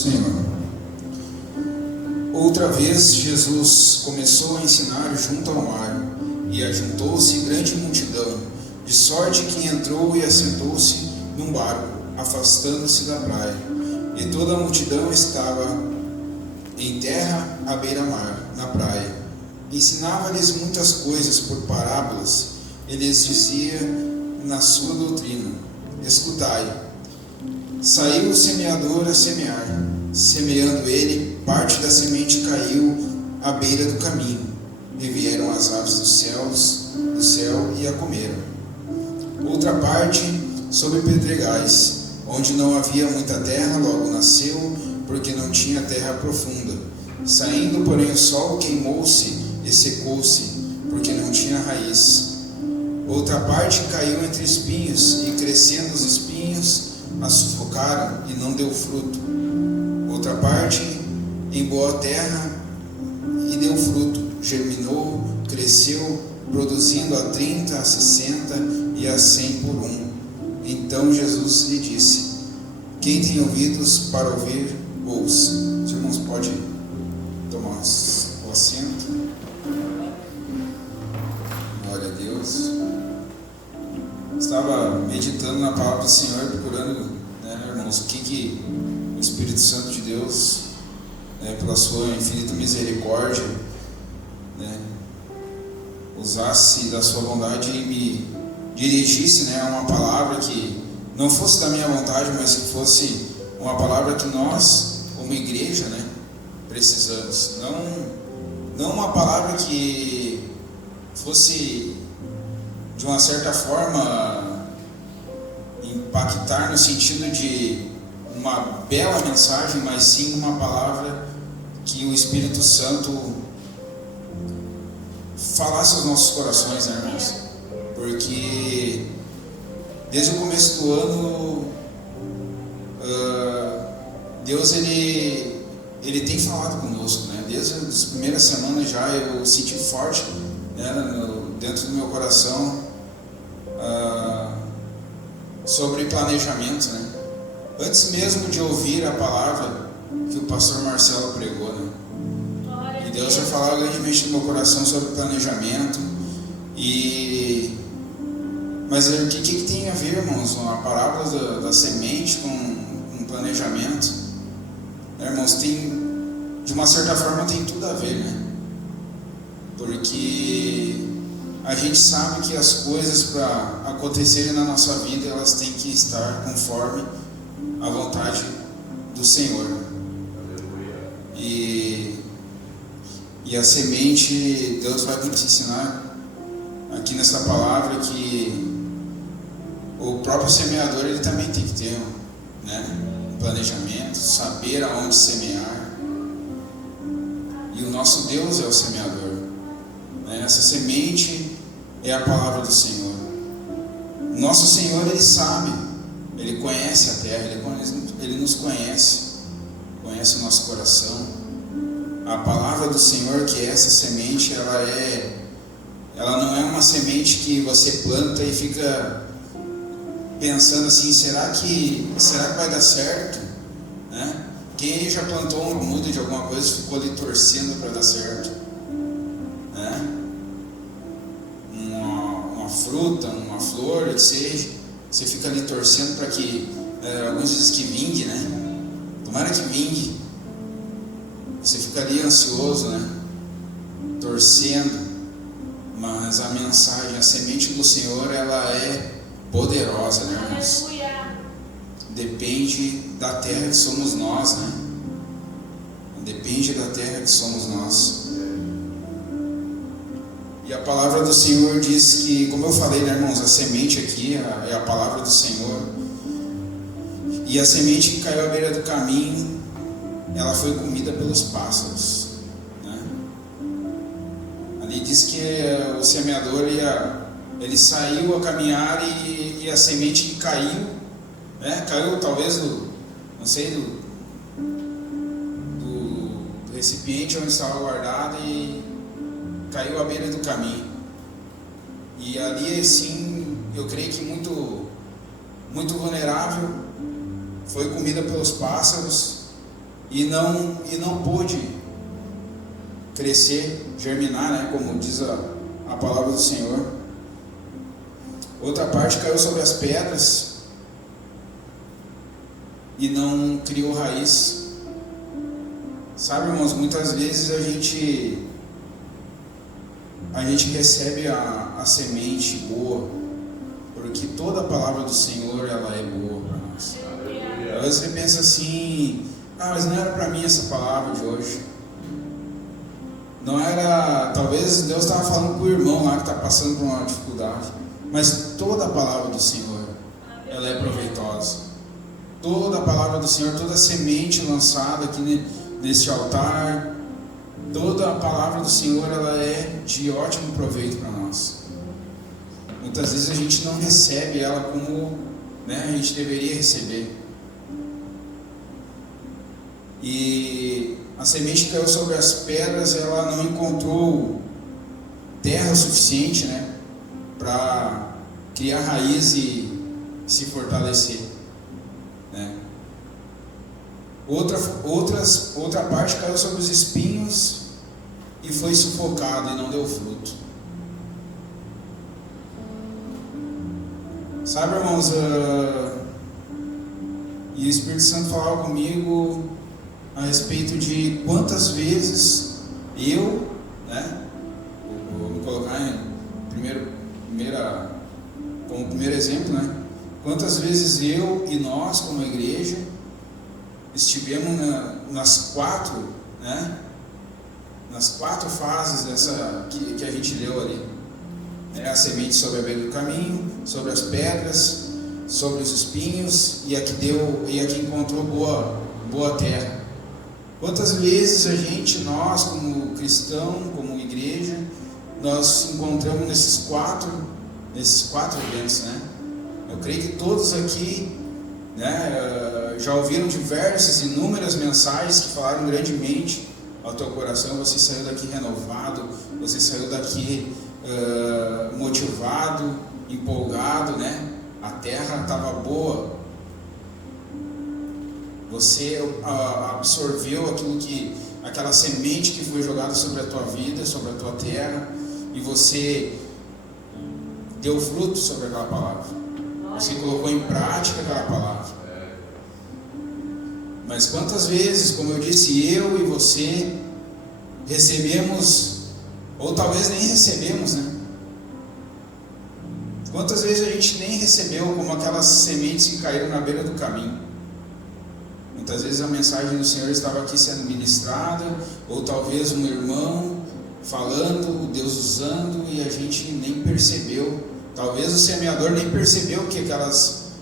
Senhor. Outra vez Jesus começou a ensinar junto ao mar, e ajuntou-se grande multidão, de sorte que entrou e assentou-se num barco, afastando-se da praia. E toda a multidão estava em terra à beira-mar, na praia. Ensinava-lhes muitas coisas por parábolas, e lhes dizia na sua doutrina: escutai. Saiu o semeador a semear. Semeando ele, parte da semente caiu à beira do caminho, e vieram as aves do céu e a comeram. Outra parte sobre pedregais, onde não havia muita terra, logo nasceu, porque não tinha terra profunda. Saindo, porém, o sol queimou-se e secou-se, porque não tinha raiz. Outra parte caiu entre espinhos, e crescendo os espinhos, a sufocaram e não deu fruto. Outra parte em boa terra e deu fruto, germinou, cresceu, produzindo a 30, a 60 e a 100 por um. Então Jesus lhe disse: quem tem ouvidos para ouvir, ouça. Os irmãos podem tomar o assento. Glória a Deus. Estava meditando na palavra do Senhor, procurando, irmãos, o que o Espírito Santo de Deus, pela sua infinita misericórdia, usasse da sua bondade e me dirigisse a uma palavra que não fosse da minha vontade, mas que fosse uma palavra que nós, como igreja, precisamos. Não uma palavra que fosse, de uma certa forma, impactar no sentido de uma bela mensagem, mas sim uma palavra que o Espírito Santo falasse aos nossos corações, irmãos? Porque desde o começo do ano, Deus ele tem falado conosco, Desde as primeiras semanas já eu senti forte, dentro do meu coração, sobre planejamento, Antes mesmo de ouvir a palavra que o pastor Marcelo pregou, E Deus vai falar grandemente no meu coração sobre planejamento. Mas o que tem a ver, irmãos, a parábola da semente com planejamento? Irmãos, de uma certa forma tem tudo a ver, Porque a gente sabe que as coisas para acontecerem na nossa vida, elas têm que estar conforme a vontade do Senhor. E a semente, Deus vai nos ensinar aqui nessa palavra que o próprio semeador, ele também tem que ter um planejamento, saber aonde semear. E o nosso Deus é o semeador. Essa semente é a palavra do Senhor. O nosso Senhor, ele sabe. Ele conhece a terra, ele nos conhece o nosso coração. A palavra do Senhor, que é essa semente, ela não é uma semente que você planta e fica pensando assim: será que vai dar certo? Quem aí já plantou uma muda de alguma coisa ficou ali torcendo para dar certo? Uma fruta, uma flor, que seja. Você fica ali torcendo para que, alguns dizem que vingue, Tomara que vingue. Você fica ali ansioso, Torcendo. Mas a mensagem, a semente do Senhor, ela é poderosa, irmãos? Depende da terra que somos nós, Depende da terra que somos nós. E a palavra do Senhor diz que, como eu falei, irmãos, a semente aqui é a palavra do Senhor. E a semente que caiu à beira do caminho, ela foi comida pelos pássaros. Ali diz que o semeador ele saiu a caminhar e a semente caiu, caiu talvez do recipiente onde estava guardado e caiu à beira do caminho. E ali, sim, eu creio que muito, muito vulnerável, foi comida pelos pássaros. e não pôde crescer, germinar, né, como diz a palavra do Senhor. Outra parte caiu sobre as pedras e não criou raiz. Sabe, irmãos, muitas vezes a gente recebe a semente boa, porque toda a palavra do Senhor, ela é boa para nós. Às vezes você pensa assim, mas não era para mim essa palavra de hoje. Não era, talvez Deus estava falando com o irmão lá que está passando por uma dificuldade, mas toda a palavra do Senhor, ela é proveitosa. Toda a palavra do Senhor, toda a semente lançada aqui neste altar, toda a palavra do Senhor, ela é de ótimo proveito para nós. Muitas vezes a gente não recebe ela como, né, a gente deveria receber. E a semente que caiu sobre as pedras, ela não encontrou terra suficiente, né, para criar raiz e se fortalecer, né? Outra parte caiu sobre os espinhos e foi sufocada e não deu fruto. Sabe, irmãos, e o Espírito Santo falava comigo a respeito de quantas vezes eu, né, vou me colocar como primeiro exemplo, né, quantas vezes eu e nós como igreja estivemos nas quatro fases dessa que a gente leu ali, a semente sobre a beira do caminho, sobre as pedras, sobre os espinhos e a que encontrou boa terra. Quantas vezes nós como cristão, como igreja, nós encontramos nesses quatro eventos, né? Eu creio que todos aqui, né, já ouviram inúmeras mensagens que falaram grandemente ao teu coração. Você saiu daqui renovado, você saiu daqui motivado, empolgado, né? A terra estava boa. Você absorveu aquela semente que foi jogada sobre a tua vida, sobre a tua terra, e você deu fruto sobre aquela palavra. Você colocou em prática aquela palavra. Mas quantas vezes, como eu disse, eu e você recebemos, ou talvez nem recebemos, né? Quantas vezes a gente nem recebeu, como aquelas sementes que caíram na beira do caminho? Muitas vezes a mensagem do Senhor estava aqui sendo ministrada, ou talvez um irmão falando, Deus usando, e a gente nem percebeu. Talvez o semeador nem percebeu que aquelas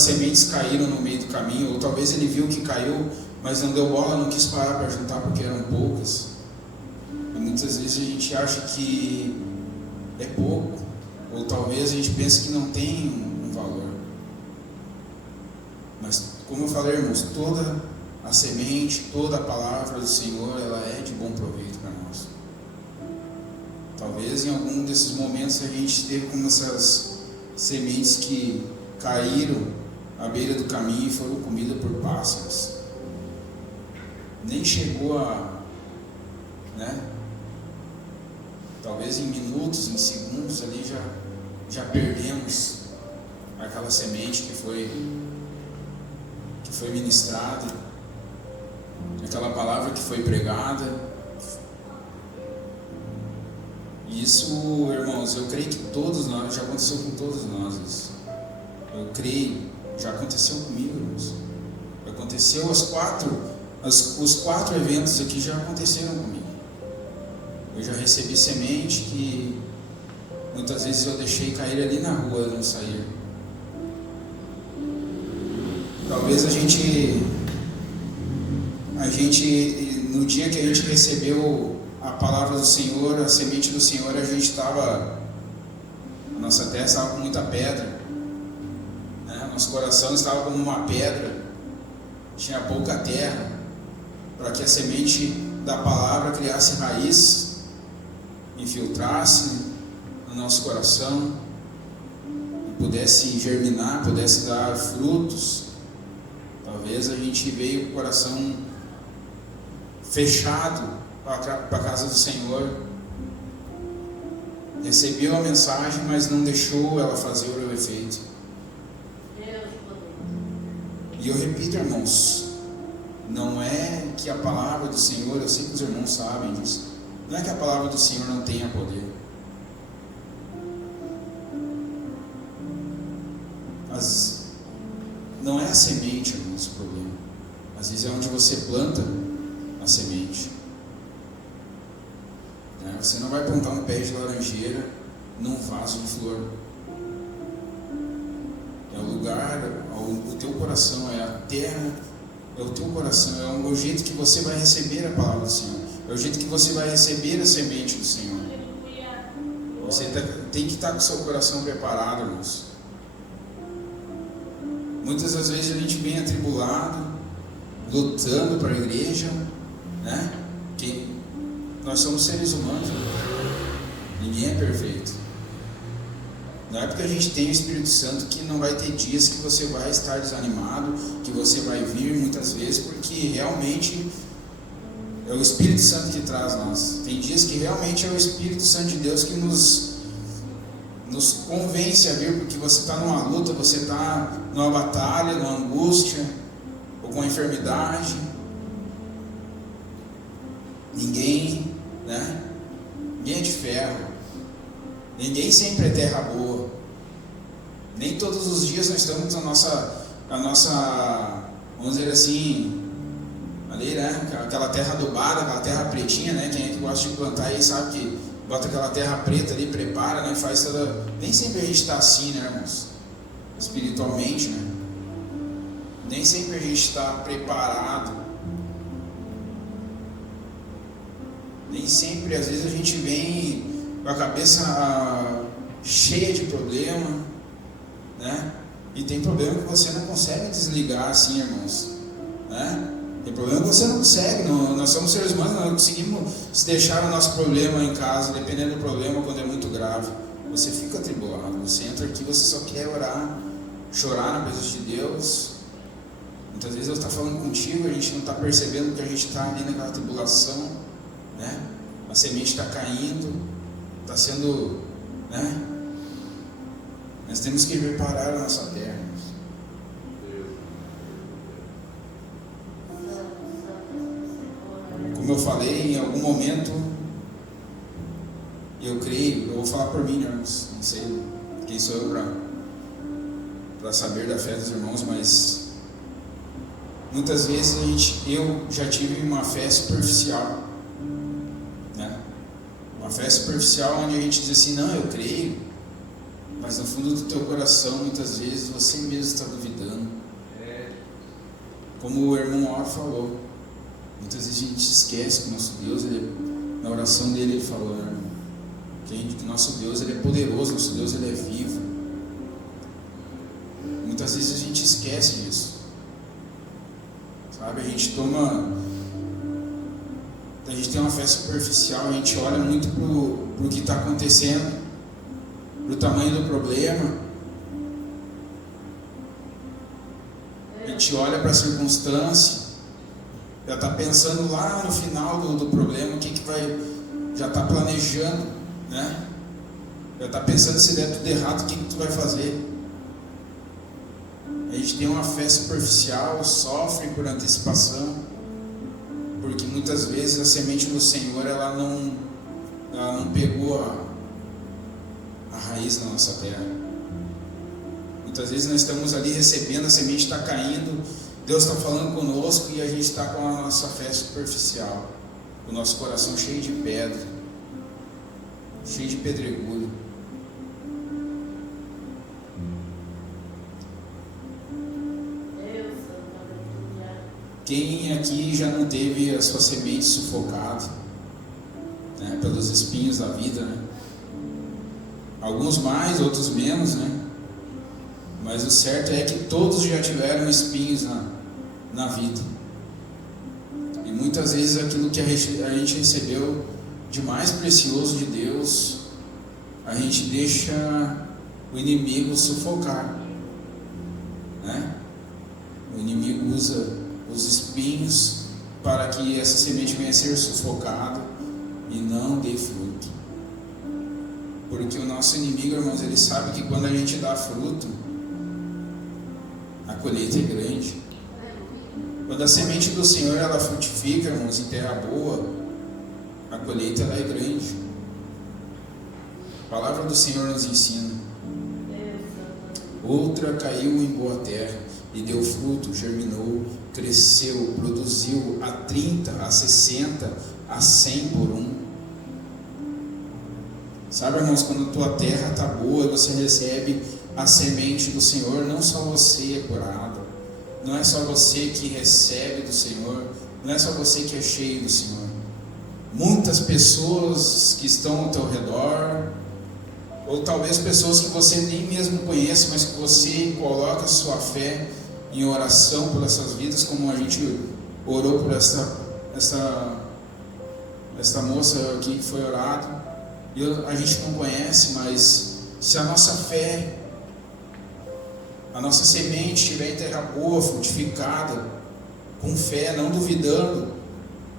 sementes caíram no meio do caminho, ou talvez ele viu que caiu, mas não deu bola, não quis parar para juntar porque eram poucas. E muitas vezes a gente acha que é pouco, ou talvez a gente pense que não tem um valor. Mas, como eu falei, irmãos, toda a semente, toda a palavra do Senhor, ela é de bom proveito para nós. Talvez em algum desses momentos a gente teve como essas sementes que caíram à beira do caminho e foram comidas por pássaros. Nem chegou talvez em minutos, em segundos ali já perdemos aquela semente que foi ministrada, aquela palavra que foi pregada. Isso, irmãos, eu creio que todos nós, já aconteceu com todos nós isso. Eu creio, já aconteceu comigo, irmãos. Aconteceu os quatro eventos aqui já aconteceram comigo. Eu já recebi semente que muitas vezes eu deixei cair ali na rua e não sair. Talvez a gente no dia que a gente recebeu a palavra do Senhor, a semente do Senhor, a nossa terra estava com muita pedra, né? Nosso coração estava como uma pedra, tinha pouca terra, para que a semente da palavra criasse raiz, infiltrasse no nosso coração, e pudesse germinar, pudesse dar frutos. Talvez a gente veio com o coração fechado para a casa do Senhor, recebeu a mensagem, mas não deixou ela fazer o efeito. E eu repito, irmãos, não é que a palavra do Senhor, eu sei que os irmãos sabem disso, não é que a palavra do Senhor não tenha poder. Mas não é a semente, irmãos, o problema. Às vezes é onde você planta a semente. Você não vai plantar um pé de laranjeira num vaso de flor. É o lugar, o teu coração, é a terra, é o teu coração, é o jeito que você vai receber a palavra do Senhor, é o jeito que você vai receber a semente do Senhor. Você tem que estar com o seu coração preparado, irmãos. Muitas das vezes a gente vem atribulado, lutando para a igreja, né? Que nós somos seres humanos, ninguém é perfeito. Não é porque a gente tem o Espírito Santo que não vai ter dias que você vai estar desanimado, que você vai vir muitas vezes, porque realmente é o Espírito Santo que traz nós. Tem dias que realmente é o Espírito Santo de Deus que nos convence a vir, porque você está numa luta, você está numa batalha, numa angústia, ou com enfermidade. Ninguém é de ferro. Ninguém sempre é terra boa. Nem todos os dias nós estamos a nossa, vamos dizer assim, ali, né? Aquela terra adubada, aquela terra pretinha, né? Quem é que gosta de plantar aí sabe que bota aquela terra preta ali, prepara, né? Faz toda. Nem sempre a gente está assim, né, irmãos? Espiritualmente, né? Nem sempre a gente está preparado. Nem sempre, às vezes a gente vem com a cabeça cheia de problema, né? E tem problema que você não consegue desligar assim, irmãos, né? Tem problema que você não consegue, nós somos seres humanos, não conseguimos deixar o nosso problema em casa, dependendo do problema, quando é muito grave. Você fica atribulado, você entra aqui, você só quer orar, chorar na presença de Deus. Muitas vezes Deus está falando contigo, a gente não está percebendo que a gente está ali naquela tribulação, né? A semente está caindo, está sendo, né? Nós temos que preparar a nossa terra. Como eu falei, em algum momento, eu creio, eu vou falar por mim, irmãos, não sei quem sou eu para saber da fé dos irmãos, mas muitas vezes eu já tive uma fé superficial, né? Uma fé superficial onde a gente diz assim, não, eu creio, mas no fundo do teu coração, muitas vezes, você mesmo está duvidando. Como o irmão Mauro falou, muitas vezes a gente esquece que o nosso Deus, na oração dele, ele falou, né, que o nosso Deus ele é poderoso, nosso Deus ele é vivo. Muitas vezes a gente esquece disso, sabe? A gente tem uma fé superficial, a gente olha muito para o que está acontecendo, para o tamanho do problema, a gente olha para a circunstância, já está pensando lá no final do problema, o que vai, já está planejando, né? Já está pensando se der tudo errado, o que tu vai fazer? A gente tem uma fé superficial, sofre por antecipação, porque muitas vezes a semente do Senhor ela não pegou a raiz na nossa terra. Muitas vezes nós estamos ali recebendo, a semente está caindo, Deus está falando conosco e a gente está com a nossa fé superficial, o nosso coração cheio de pedra, cheio de pedregulho. Quem aqui já não teve a sua semente sufocada, né, pelos espinhos da vida, né? Alguns mais, outros menos, né? Mas o certo é que todos já tiveram espinhos na vida. E muitas vezes aquilo que a gente recebeu de mais precioso de Deus, a gente deixa o inimigo sufocar, né? O inimigo usa os espinhos para que essa semente venha a ser sufocada e não dê fruto. Porque o nosso inimigo, irmãos, ele sabe que quando a gente dá fruto, a colheita é grande. Quando a semente do Senhor ela frutifica, irmãos, em terra boa, a colheita ela é grande. A palavra do Senhor nos ensina. Outra caiu em boa terra e deu fruto, germinou, cresceu, produziu a 30, a 60, a 100 por um. Sabe, irmãos, quando a tua terra está boa, você recebe a semente do Senhor, não só você é curado, não é só você que recebe do Senhor, não é só você que é cheio do Senhor. Muitas pessoas que estão ao teu redor, ou talvez pessoas que você nem mesmo conhece, mas que você coloca a sua fé em oração por essas vidas, como a gente orou por esta moça aqui que foi orado. A gente não conhece, mas se a nossa fé, a nossa semente estiver em terra boa, frutificada, com fé, não duvidando,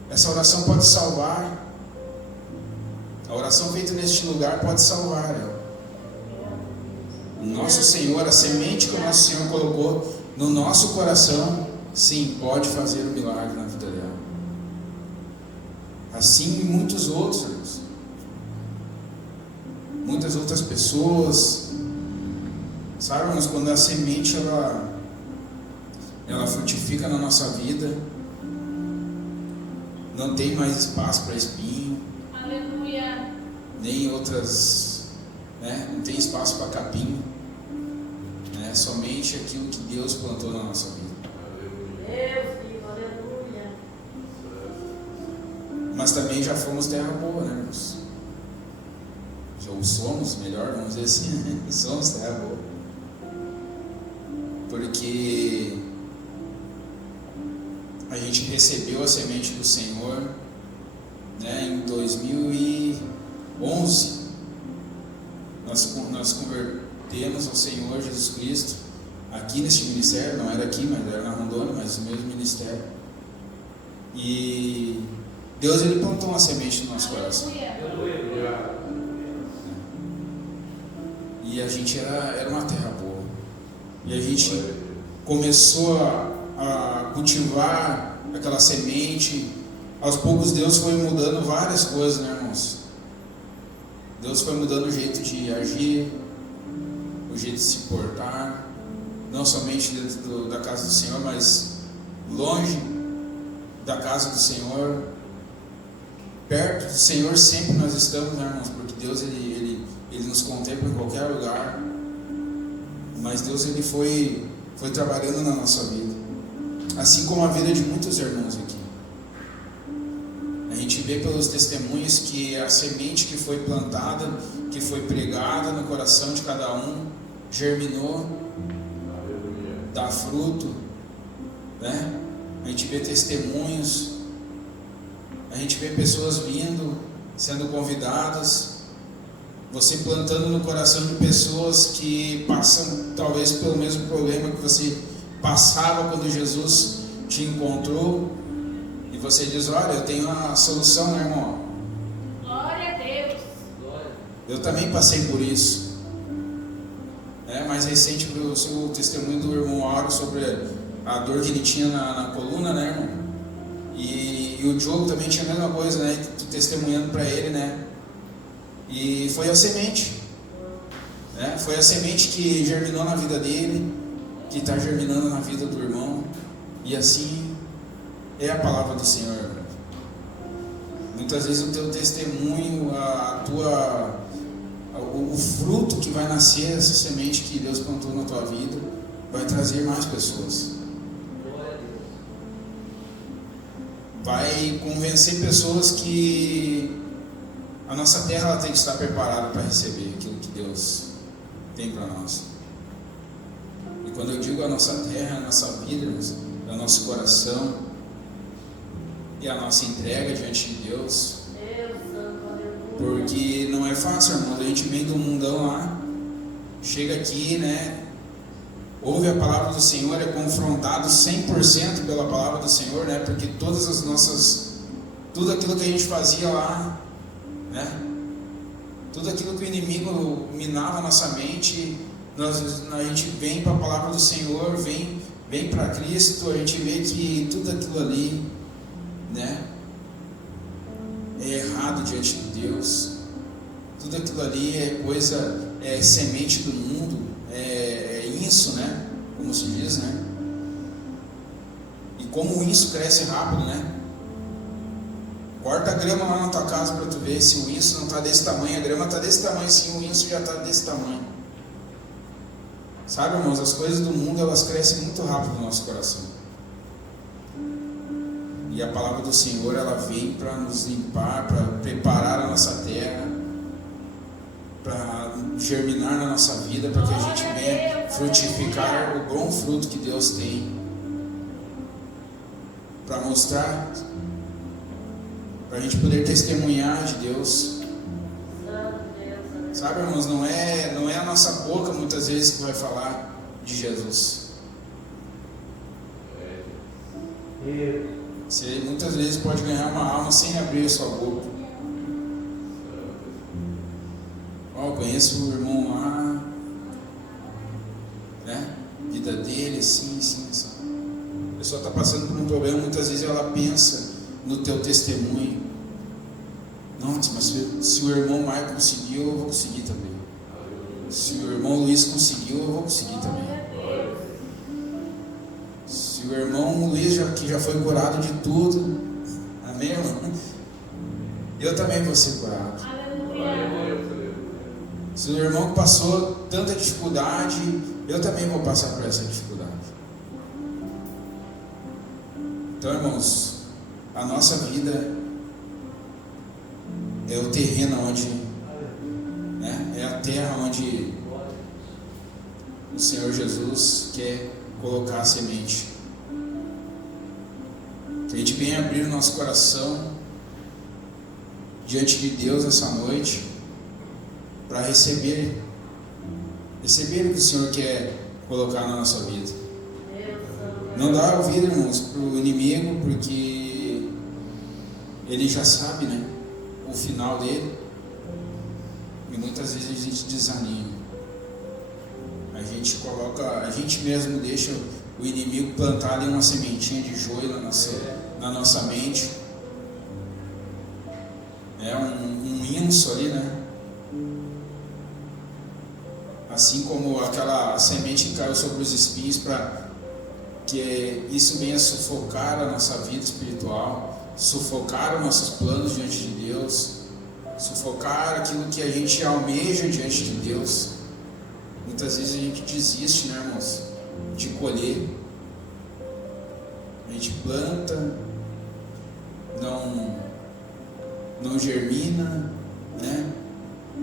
essa oração pode salvar. A oração feita neste lugar pode salvar. O nosso Senhor, a semente que o nosso Senhor colocou no nosso coração, sim, pode fazer um milagre na vida dela. Assim e muitos outros, irmãos. Muitas outras pessoas, sabe, irmãos, quando a semente ela frutifica na nossa vida, não tem mais espaço para espinho. Aleluia. Nem outras, né, não tem espaço para capim, né, somente aquilo que Deus plantou na nossa vida. Aleluia. Mas também já fomos terra boa, né, irmãos? Ou somos, melhor, vamos dizer assim, somos terra boa. Porque a gente recebeu a semente do Senhor, né, em 2011. Nós convertemos ao Senhor Jesus Cristo aqui neste ministério, não era aqui, mas era na Rondônia, mas o mesmo ministério. E Deus, ele plantou uma semente no nosso coração. E a gente era uma terra boa. E a gente começou a cultivar aquela semente. Aos poucos Deus foi mudando várias coisas, né, irmãos? Deus foi mudando o jeito de agir, o jeito de se portar, não somente dentro da casa do Senhor, mas longe da casa do Senhor. Perto do Senhor sempre nós estamos, né, irmãos? Porque Deus ele nos contempla em qualquer lugar. Mas Deus ele foi trabalhando na nossa vida, assim como a vida de muitos irmãos aqui. A gente vê pelos testemunhos que a semente que foi plantada, que foi pregada no coração de cada um, germinou, dá fruto, né? A gente vê testemunhos, a gente vê pessoas vindo, sendo convidadas, você plantando no coração de pessoas que passam talvez pelo mesmo problema que você passava quando Jesus te encontrou, e você diz: olha, eu tenho uma solução, né, irmão? Glória a Deus. Eu também passei por isso. Mais recente, o seu testemunho do irmão Auro sobre a dor que ele tinha na coluna, né, irmão? E o Diogo também tinha a mesma coisa, né? Tu testemunhando para ele, né? E foi a semente, né? Foi a semente que germinou na vida dele, que está germinando na vida do irmão. E assim é a palavra do Senhor. Muitas vezes o teu testemunho, o fruto que vai nascer, essa semente que Deus plantou na tua vida, vai trazer mais pessoas. Vai convencer pessoas que a nossa terra ela tem que estar preparada para receber aquilo que Deus tem para nós. E quando eu digo a nossa terra, a nossa vida, é o nosso coração e a nossa entrega diante de Deus. Porque não é fácil, irmão. A gente vem do mundão lá, chega aqui, né? ouve a palavra do Senhor, é confrontado 100% pela palavra do Senhor, né? Porque todas as nossas, tudo aquilo que a gente fazia lá, né? Tudo aquilo que o inimigo minava a nossa mente, a gente vem para a palavra do Senhor, vem para Cristo, a gente vê que tudo aquilo ali, né, é errado diante de Deus. Tudo aquilo ali é coisa, é semente do mundo, é isso, né, como se diz, né? E como isso cresce rápido, né? Corta a grama lá na tua casa para tu ver se o inso não está desse tamanho. A grama está desse tamanho, sim, o inso já está desse tamanho. Sabe, irmãos, as coisas do mundo, elas crescem muito rápido no nosso coração. E a palavra do Senhor, ela vem para nos limpar, para preparar a nossa terra, para germinar na nossa vida, para que a gente venha frutificar o bom fruto que Deus tem, para mostrar, para a gente poder testemunhar de Deus. Sabe, irmãos, não é a nossa boca muitas vezes que vai falar de Jesus. Você muitas vezes pode ganhar uma alma sem abrir a sua boca. Eu conheço o irmão lá, né? Vida dele, assim. A pessoa está passando por um problema, muitas vezes ela pensa no teu testemunho. Nossa, mas se o irmão Maicon conseguiu, eu vou conseguir também. Se o irmão Luiz conseguiu, eu vou conseguir também. Se o irmão Luiz, que já foi curado de tudo, amém, irmão? Eu também vou ser curado. Se o irmão que passou tanta dificuldade, eu também vou passar por essa dificuldade. Então, irmãos, a nossa vida é o terreno onde, né, é a terra onde o Senhor Jesus quer colocar a semente. Que a gente venha abrir o nosso coração diante de Deus essa noite para receber o que o Senhor quer colocar na nossa vida. Não dá ouvido, irmãos, para o inimigo, porque ele já sabe, né, o final dele, e muitas vezes a gente desanima. A gente mesmo deixa o inimigo plantar ali uma sementinha de joio na nossa mente. É um inso ali, né? Assim como aquela semente que caiu sobre os espinhos, para que isso venha sufocar a nossa vida espiritual, sufocar os nossos planos diante de Deus, sufocar aquilo que a gente almeja diante de Deus. Muitas vezes a gente desiste, né, irmãos, de colher. A gente planta, não germina, né?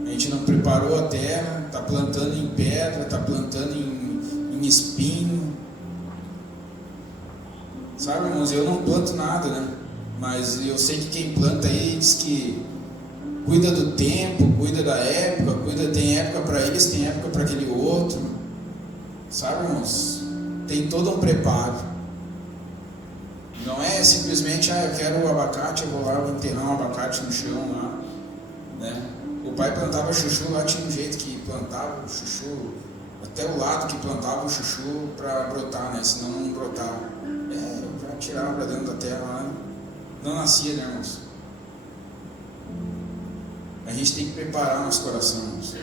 A gente não preparou a terra, está plantando em pedra, está plantando em espinho. Sabe, irmãos, eu não planto nada, né? Mas eu sei que quem planta aí diz que cuida do tempo, cuida da época, tem época para isso, tem época para aquele outro. Sabe, irmãos? Tem todo um preparo. Não é simplesmente, eu quero o abacate, eu vou lá, vou enterrar um abacate no chão lá, né? O pai plantava chuchu lá, tinha um jeito que plantava o chuchu, até o lado que plantava o chuchu para brotar, né? Senão não brotava. Já tirava para dentro da terra lá, não nascia, né, irmãos? A gente tem que preparar nosso coração, irmãos.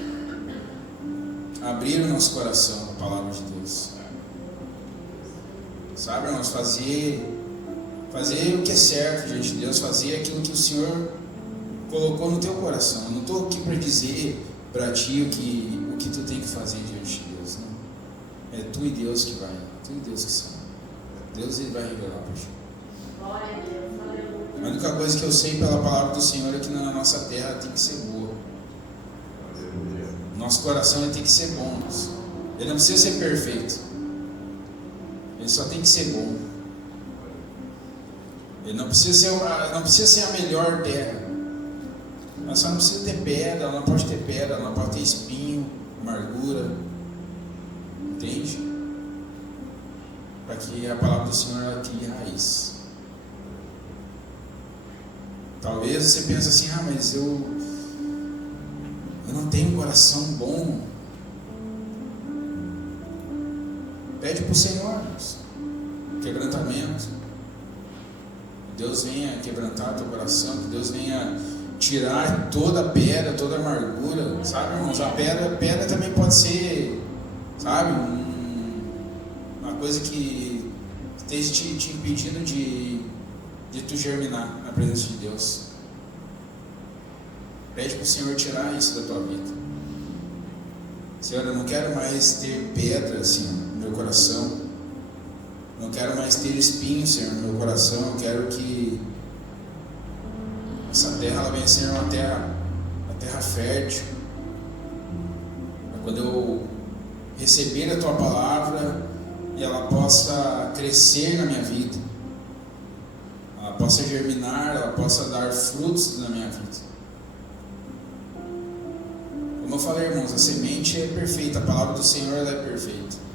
Abrir o nosso coração à palavra de Deus. Sabe, irmãos, fazer o que é certo diante de Deus, fazer aquilo que o Senhor colocou no teu coração. Eu não estou aqui para dizer para ti o que tu tem que fazer diante de Deus, não. É tu e Deus que vai, tu e Deus que sabe. Deus, ele vai revelar para ti. Glória a Deus, aleluia. A única coisa que eu sei pela palavra do Senhor é que na nossa terra tem que ser boa. Nosso coração ele tem que ser bom. Ele não precisa ser perfeito. Ele só tem que ser bom. Ele não precisa ser a melhor terra. Ela só não precisa ter pedra, ela não pode ter pedra, ela não pode ter espinho, amargura. Entende? para que a palavra do Senhor ela crie raiz. Talvez você pense assim, mas eu não tenho um coração bom. Pede para o Senhor quebrantamento. Que Deus venha quebrantar teu coração, que Deus venha tirar toda a pedra, toda a amargura, sabe, irmãos? A pedra também pode ser, sabe, uma coisa que esteja te impedindo de tu germinar na presença de Deus. Pede para o Senhor tirar isso da tua vida. Senhor, eu não quero mais ter pedra assim no meu coração. Não quero mais ter espinhos, Senhor, no meu coração. Eu quero que essa terra ela venha ser uma terra fértil. Quando eu receber a tua palavra e ela possa crescer na minha vida, ela possa germinar, ela possa dar frutos na minha vida. Como eu falei, irmãos, a semente é perfeita, a palavra do Senhor ela é perfeita.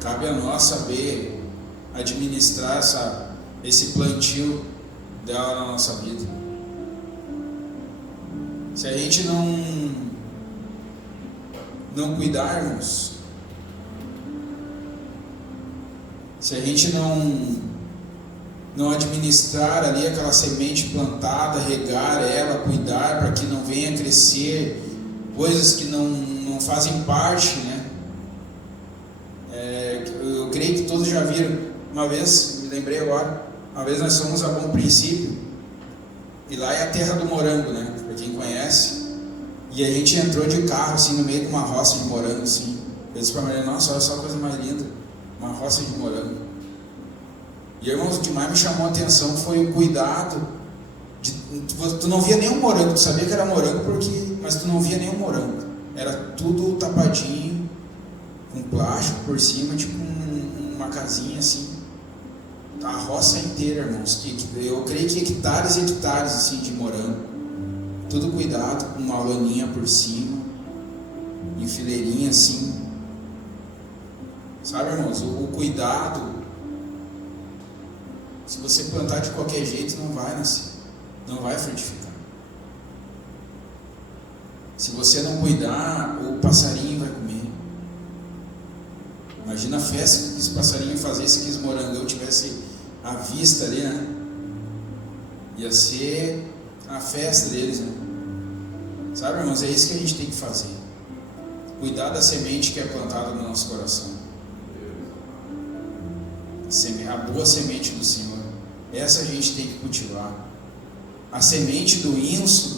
Cabe a nós saber administrar esse plantio dela na nossa vida. Se a gente não cuidarmos, se a gente não administrar ali aquela semente plantada, regar ela, cuidar para que não venha crescer coisas que não fazem parte, né? Eu creio que todos já viram. Uma vez, me lembrei agora, uma vez nós fomos a Bom Princípio, e lá é a terra do morango, né? Para quem conhece. E a gente entrou de carro, assim, no meio de uma roça de morango, assim. Eu disse para a Maria, nossa, olha só a coisa mais linda, uma roça de morango. E, irmãos, o que mais me chamou a atenção foi o cuidado. Tu não via nenhum morango, tu sabia que era morango, mas tu não via nenhum morango. Era tudo tapadinho, com plástico por cima, tipo uma casinha assim. A roça inteira, irmãos. Eu creio que hectares e hectares assim, de morango. Tudo cuidado, com uma loninha por cima, em fileirinha assim. Sabe, irmãos, o cuidado. Se você plantar de qualquer jeito, não vai nascer, não vai frutificar. Se você não cuidar, o passarinho vai comer. Imagina a festa que esse passarinho fazesse, que esse morangão tivesse à vista ali, né? Ia ser a festa deles, né? Sabe, irmãos, é isso que a gente tem que fazer. Cuidar da semente que é plantada no nosso coração. A boa semente do Senhor. Essa a gente tem que cultivar. A semente do inso,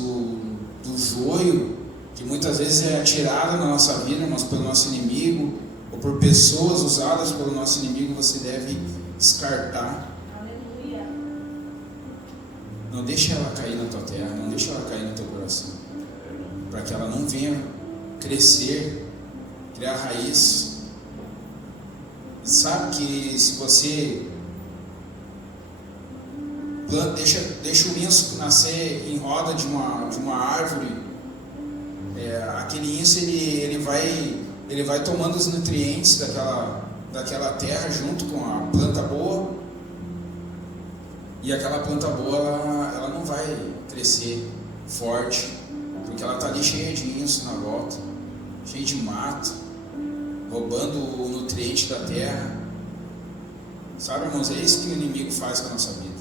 do joio, que muitas vezes é atirada na nossa vida, mas pelo nosso inimigo, ou por pessoas usadas pelo nosso inimigo, você deve descartar. Aleluia. Não deixe ela cair na tua terra, não deixe ela cair no teu coração, para que ela não venha crescer, criar raiz. Sabe que se você deixa o inso nascer em roda de uma árvore, aquele inso ele vai tomando os nutrientes daquela terra junto com a planta boa, e aquela planta boa ela não vai crescer forte, porque ela está ali cheia de inso na volta, cheia de mato, roubando o nutriente da terra. Sabe, irmãos, é isso que o inimigo faz com a nossa vida.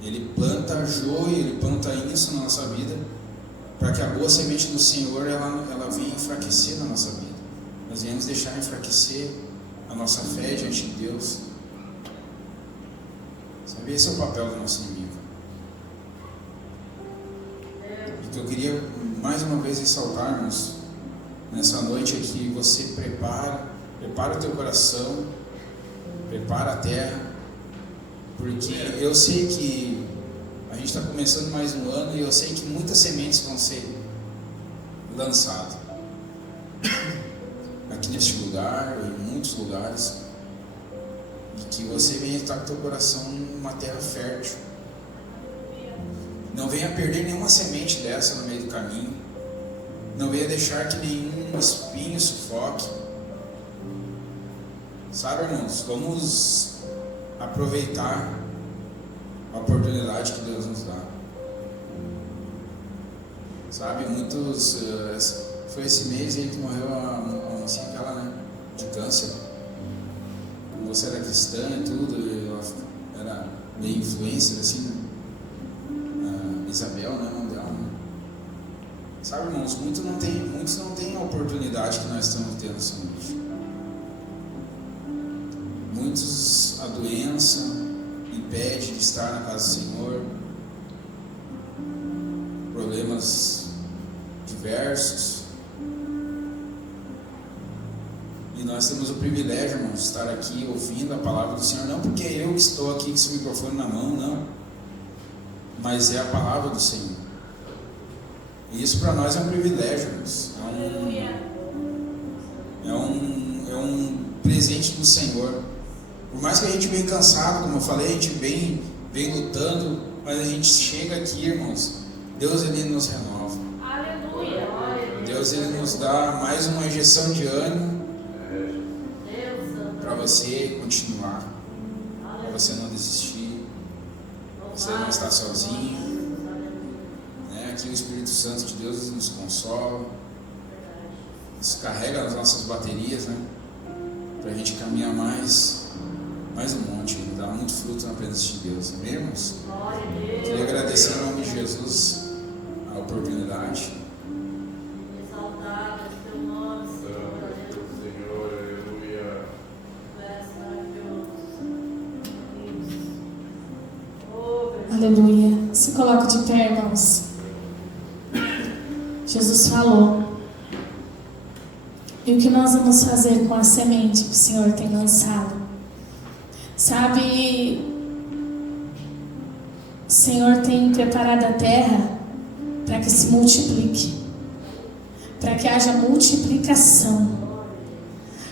Ele planta joio, ele planta inso na nossa vida, para que a boa semente do Senhor ela venha enfraquecer na nossa vida. Nós viemos deixar enfraquecer a nossa fé diante de Deus. Sabe, esse é o papel do nosso inimigo. E que eu queria mais uma vez ressaltarmos nessa noite é que você prepara o teu coração, prepara a terra, porque eu sei que a gente está começando mais um ano e eu sei que muitas sementes vão ser lançadas aqui neste lugar, em muitos lugares, e que você venha estar com o teu coração numa terra fértil. Não venha perder nenhuma semente dessa no meio do caminho. Não venha deixar que nenhum espinho sufoque. Sabe, irmãos, vamos aproveitar a oportunidade que Deus nos dá. Sabe, muitos... Foi esse mês aí que morreu a mocinha aquela, né? De câncer. Você era cristã e tudo, e ela era meio influencer, assim, a Isabel, né? O nome dela, né? Sabe, irmãos, muitos não têm a oportunidade que nós estamos tendo essa noite. Muitos, a doença impede de estar na casa do Senhor, problemas diversos, e nós temos o privilégio, irmãos, de estar aqui ouvindo a palavra do Senhor, não porque eu que estou aqui com esse microfone na mão, não, mas é a palavra do Senhor, e isso para nós é um privilégio, irmãos. É um presente do Senhor. Por mais que a gente venha cansado, como eu falei, a gente vem lutando, mas a gente chega aqui, irmãos, Deus ele nos renova. Aleluia. Deus ele nos dá mais uma injeção de ânimo para você continuar, para você não desistir, você não estar sozinho, né? Aqui o Espírito Santo de Deus nos consola, nos carrega as nossas baterias, né? Para a gente caminhar mais um monte, dar muito fruto na presença de Deus, amém, irmãos? Queria agradecer em nome de Jesus a oportunidade. Exaltado é teu nome, Senhor, aleluia. Aleluia. Se coloque de pé, irmãos. Jesus falou. E o que nós vamos fazer com a semente que o Senhor tem lançado? Sabe, o Senhor tem preparado a terra para que se multiplique, para que haja multiplicação,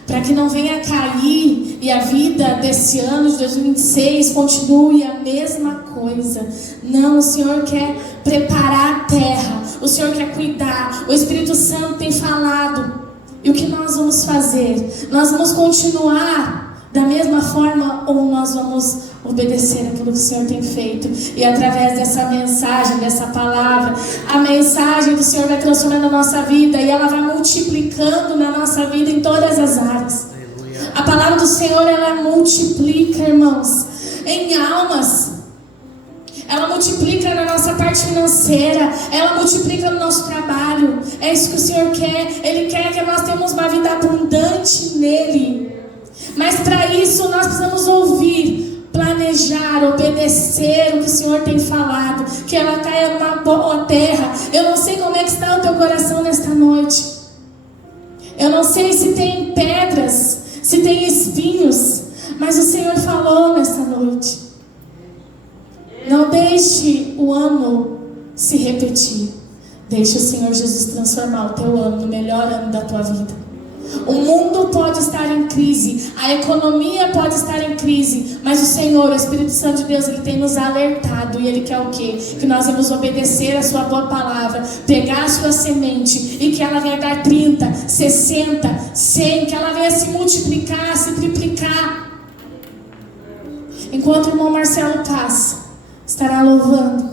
para que não venha cair e a vida desse ano de 2026 continue a mesma coisa. Não, o Senhor quer preparar a terra, o Senhor quer cuidar, o Espírito Santo tem falado. E o que nós vamos fazer? Nós vamos continuar da mesma forma ou nós vamos obedecer aquilo que o Senhor tem feito? E através dessa mensagem, dessa palavra, a mensagem do Senhor vai transformando a nossa vida e ela vai multiplicando na nossa vida em todas as áreas. A palavra do Senhor, ela multiplica, irmãos, em almas. Ela multiplica na nossa parte financeira, ela multiplica no nosso trabalho. É isso que o Senhor quer. Ele quer que nós tenhamos uma vida abundante nele. Mas para isso nós precisamos ouvir, planejar, obedecer o que o Senhor tem falado, que ela caia numa boa terra. Eu não sei como é que está o teu coração nesta noite. Eu não sei se tem pedras, se tem espinhos, mas o Senhor falou nesta noite. Não deixe o ano se repetir. Deixe o Senhor Jesus transformar o teu ano no melhor ano da tua vida. O mundo pode estar em crise, a economia pode estar em crise, mas o Senhor, o Espírito Santo de Deus, Ele tem nos alertado. E Ele quer o quê? Que nós vamos obedecer a sua boa palavra, pegar a sua semente e que ela venha dar 30, 60, 100, que ela venha se multiplicar, se triplicar. Enquanto o irmão Marcelo passa, estará louvando,